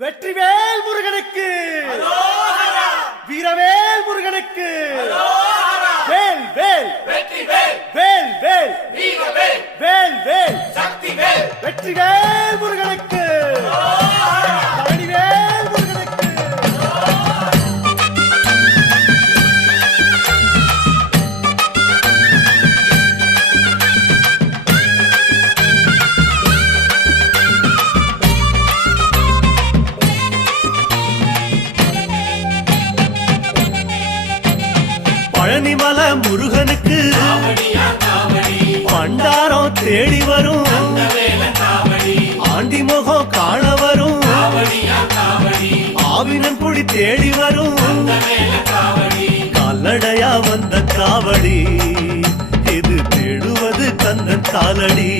வெற்றிவேல் முருகனுக்கு, வீரவேல் முருகனுக்கு, வேல் வேல் வெற்றிவேல், வேல் வேல் வீரவேல், வேல் வேல் சக்திவேல், வெற்றிவேல் முருகனுக்கு, பழனிவேல் முருகனுக்கு. பழனிமலை முருகனுக்கு பண்டாரம் தேடி வரும், ஆண்டி முகம் காண வரும், ஆவினன் குடி தேடி வரும், கால்நடையா வந்த காவடி இது தேடுவது கந்தன் காலடி.